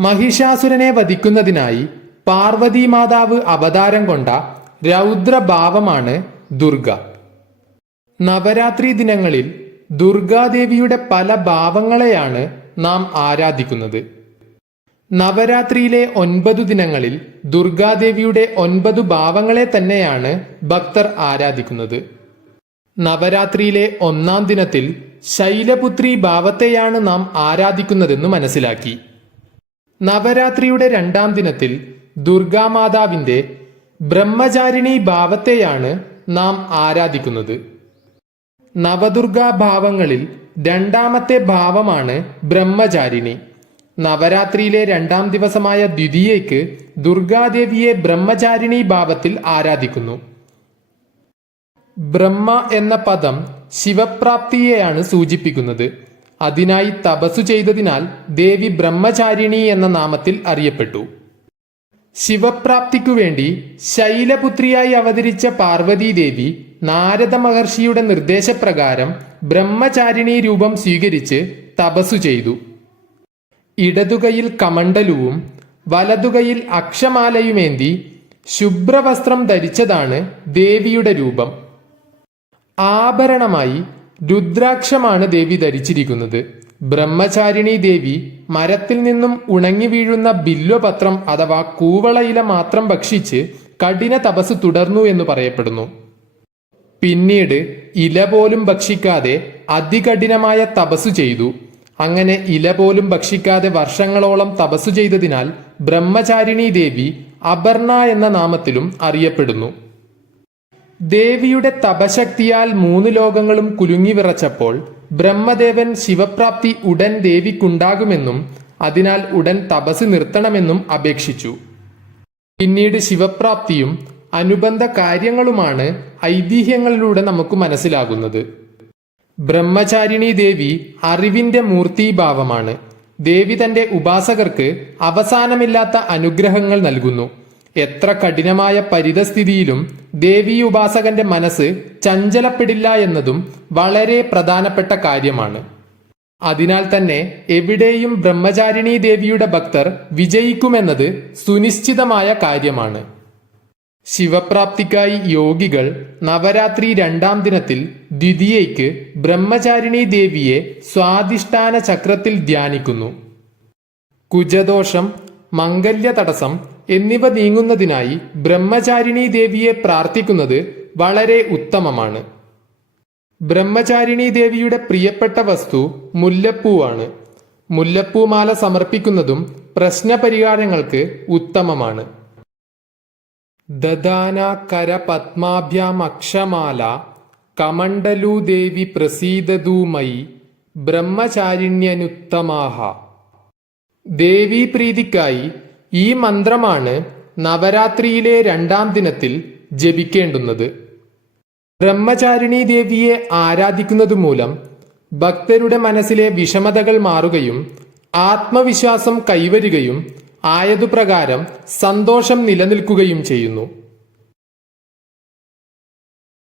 മഹിഷാസുരനെ വധിക്കുന്നതിനായി പാർവതി മാതാവ് അവതാരം കൊണ്ട രൗദ്രഭാവമാണ് ദുർഗ. നവരാത്രി ദിനങ്ങളിൽ ദുർഗാദേവിയുടെ പല ഭാവങ്ങളെയാണ് നാം ആരാധിക്കുന്നത്. നവരാത്രിയിലെ ഒൻപതു ദിനങ്ങളിൽ ദുർഗാദേവിയുടെ ഒൻപതു ഭാവങ്ങളെ തന്നെയാണ് ഭക്തർ ആരാധിക്കുന്നത്. നവരാത്രിയിലെ ഒന്നാം ദിനത്തിൽ ശൈലപുത്രി ഭാവത്തെയാണ് നാം ആരാധിക്കുന്നതെന്ന് മനസ്സിലാക്കി. നവരാത്രിയുടെ രണ്ടാം ദിനത്തിൽ ദുർഗാമാതാവിന്റെ ബ്രഹ്മചാരിണി ഭാവത്തെയാണ് നാം ആരാധിക്കുന്നത്. നവദുർഗാ ഭാവങ്ങളിൽ രണ്ടാമത്തെ ഭാവമാണ് ബ്രഹ്മചാരിണി. നവരാത്രിയിലെ രണ്ടാം ദിവസമായ ദ്വിതീയയ്ക്ക് ദുർഗാദേവിയെ ബ്രഹ്മചാരിണി ഭാവത്തിൽ ആരാധിക്കുന്നു. ബ്രഹ്മ എന്ന പദം ശിവപ്രാപ്തിയെയാണ് സൂചിപ്പിക്കുന്നത്. അതിനായി തപസ്സു ചെയ്തതിനാൽ ദേവി ബ്രഹ്മചാരിണി എന്ന നാമത്തിൽ അറിയപ്പെട്ടു. ശിവപ്രാപ്തിക്കു വേണ്ടി ശൈലപുത്രിയായി അവതരിച്ച പാർവതീദേവി നാരദ മഹർഷിയുടെ നിർദ്ദേശപ്രകാരം ബ്രഹ്മചാരിണി രൂപം സ്വീകരിച്ച് തപസ്സു ചെയ്തു. ഇടതുകൈയിൽ കമണ്ടലുവും വലതുകൈയിൽ അക്ഷമാലയുമേന്തി ശുഭ്രവസ്ത്രം ധരിച്ചതാണ് ദേവിയുടെ രൂപം. ആഭരണമായി രുദ്രാക്ഷമാണ് ദേവി ധരിച്ചിരിക്കുന്നത്. ബ്രഹ്മചാരിണി ദേവി മരത്തിൽ നിന്നും ഉണങ്ങി വീഴുന്ന ബില്വപത്രം അഥവാ കൂവളയില മാത്രം ഭക്ഷിച്ച് കഠിന തപസ് തുടർന്നു എന്ന് പറയപ്പെടുന്നു. പിന്നീട് ഇല പോലും ഭക്ഷിക്കാതെ അതികഠിനമായ തപസ്സു ചെയ്തു. അങ്ങനെ ഇല പോലും ഭക്ഷിക്കാതെ വർഷങ്ങളോളം തപസ്സു ചെയ്തതിനാൽ ബ്രഹ്മചാരിണി ദേവി അപർണ എന്ന നാമത്തിലും അറിയപ്പെടുന്നു. ദേവിയുടെ തപശക്തിയാൽ മൂന്ന് ലോകങ്ങളും കുലുങ്ങി വിറച്ചപ്പോൾ ബ്രഹ്മദേവൻ ശിവപ്രാപ്തി ഉടൻ ദേവിക്കുണ്ടാകുമെന്നും അതിനാൽ ഉടൻ തപസ് നിർത്തണമെന്നും അപേക്ഷിച്ചു. പിന്നീട് ശിവപ്രാപ്തിയും അനുബന്ധ കാര്യങ്ങളുമാണ് ഐതിഹ്യങ്ങളിലൂടെ നമുക്ക് മനസ്സിലാകുന്നത്. ബ്രഹ്മചാരിണി ദേവി അറിവിന്റെ മൂർത്തീഭാവമാണ്. ദേവി തന്റെ ഉപാസകർക്ക് അവസാനമില്ലാത്ത അനുഗ്രഹങ്ങൾ നൽകുന്നു. എത്ര കഠിനമായ പരിതസ്ഥിതിയിലും ദേവീ ഉപാസകന്റെ മനസ്സ് ചഞ്ചലപ്പെടില്ല എന്നതും വളരെ പ്രധാനപ്പെട്ട കാര്യമാണ്. അതിനാൽ തന്നെ എവിടെയും ബ്രഹ്മചാരിണി ദേവിയുടെ ഭക്തർ വിജയിക്കുമെന്നത് സുനിശ്ചിതമായ കാര്യമാണ്. ശിവപ്രാപ്തിക്കായി യോഗികൾ നവരാത്രി രണ്ടാം ദിനത്തിൽ ദ്വിതീയയ്ക്ക് ബ്രഹ്മചാരിണി ദേവിയെ സ്വാധിഷ്ഠാന ചക്രത്തിൽ ധ്യാനിക്കുന്നു. കുജദോഷം മംഗല്യ തടസ്സം എന്നിവ നീങ്ങുന്നതിനായി ബ്രഹ്മചാരിണി ദേവിയെ പ്രാർത്ഥിക്കുന്നത് വളരെ ഉത്തമമാണ്. ബ്രഹ്മചാരിണി ദേവിയുടെ പ്രിയപ്പെട്ട വസ്തു മുല്ലപ്പൂവാണ്. മുല്ലപ്പൂമാല സമർപ്പിക്കുന്നതും പ്രശ്നപരിഹാരങ്ങൾക്ക് ഉത്തമമാണ്. ദദാന കര പത്മാഭ്യാം അക്ഷമാല കമണ്ഡലൂ ദേവി പ്രസീദതൂ ബ്രഹ്മചാരിണ്യനുത്തമാഹ ബ്രഹ്മചാരിണ്യനുത്തമാഹ ദേവീപ്രീതിക്കായി ഈ മന്ത്രമാണ് നവരാത്രിയിലെ രണ്ടാം ദിനത്തിൽ ജപിക്കേണ്ടുന്നത്. ബ്രഹ്മചാരിണി ദേവിയെ ആരാധിക്കുന്നത് മൂലം ഭക്തരുടെ മനസ്സിലെ വിഷമതകൾ മാറുകയും ആത്മവിശ്വാസം കൈവരുകയും ആയതുപ്രകാരം സന്തോഷം നിലനിൽക്കുകയും ചെയ്യുന്നു.